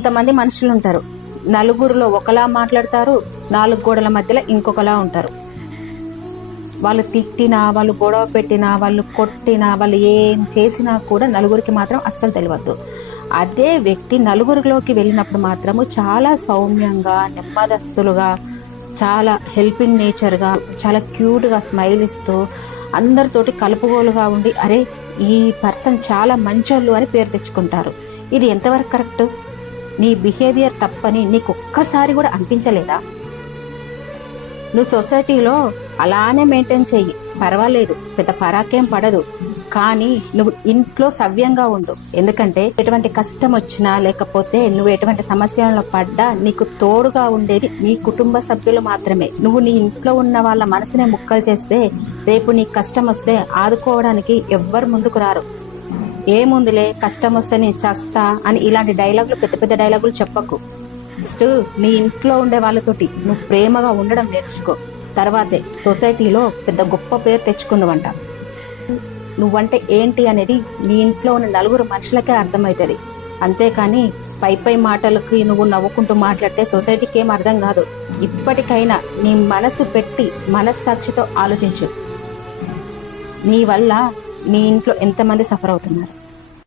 కొంతమంది మనుషులు ఉంటారు, నలుగురిలో ఒకలా మాట్లాడతారు, 4 గోడల మధ్యలో ఇంకొకలా ఉంటారు. వాళ్ళు తిట్టినా, వాళ్ళు గొడవ పెట్టినా, వాళ్ళు కొట్టినా, వాళ్ళు ఏం చేసినా కూడా నలుగురికి మాత్రం అస్సలు తెలియద్దు. అదే వ్యక్తి నలుగురిలోకి వెళ్ళినప్పుడు మాత్రము చాలా సౌమ్యంగా, నెమ్మదస్తులుగా, చాలా హెల్పింగ్ నేచర్గా, చాలా క్యూట్గా స్మైల్ ఇస్తూ అందరితోటి కలుపుగోలుగా ఉండి, అరే ఈ పర్సన్ చాలా మంచోళ్ళు అని పేరు తెచ్చుకుంటారు. ఇది ఎంతవరకు కరెక్ట్? నీ బిహేవియర్ తప్పని నీకు ఒక్కసారి కూడా అనిపించలేదా? నువ్వు సొసైటీలో అలానే మెయింటైన్ చెయ్యి, పర్వాలేదు, పెద్ద పరాకేం పడదు. కానీ నువ్వు ఇంట్లో సవ్యంగా ఉండు. ఎందుకంటే ఎటువంటి కష్టం వచ్చినా, లేకపోతే నువ్వు ఎటువంటి సమస్యల్లో పడ్డా నీకు తోడుగా ఉండేది నీ కుటుంబ సభ్యులు మాత్రమే. నువ్వు నీ ఇంట్లో ఉన్న వాళ్ళ మనసునే ముక్కలు చేస్తే రేపు నీకు కష్టం వస్తే ఆదుకోవడానికి ఎవ్వరు ముందుకు రారు. ఏముందిలే, కష్టం వస్తే నేను చస్తా అని ఇలాంటి డైలాగులు, పెద్ద పెద్ద డైలాగులు చెప్పకు. ఫస్ట్ నీ ఇంట్లో ఉండే వాళ్ళతోటి నువ్వు ప్రేమగా ఉండడం నేర్చుకో. తర్వాతే సొసైటీలో పెద్ద గొప్ప పేరు తెచ్చుకుందామంట. నువ్వంటే ఏంటి అనేది నీ ఇంట్లో ఉన్న నలుగురు మనుషులకే అర్థమవుతుంది. అంతేకాని పై మాటలకి నువ్వు నవ్వుకుంటూ మాట్లాడితే సొసైటీకి ఏం అర్థం కాదు. ఇప్పటికైనా నీ మనసు పెట్టి మనస్సాక్షితో ఆలోచించు. నీ వల్ల నీ ఇంట్లో ఎంతమంది సఫర్ అవుతున్నారు.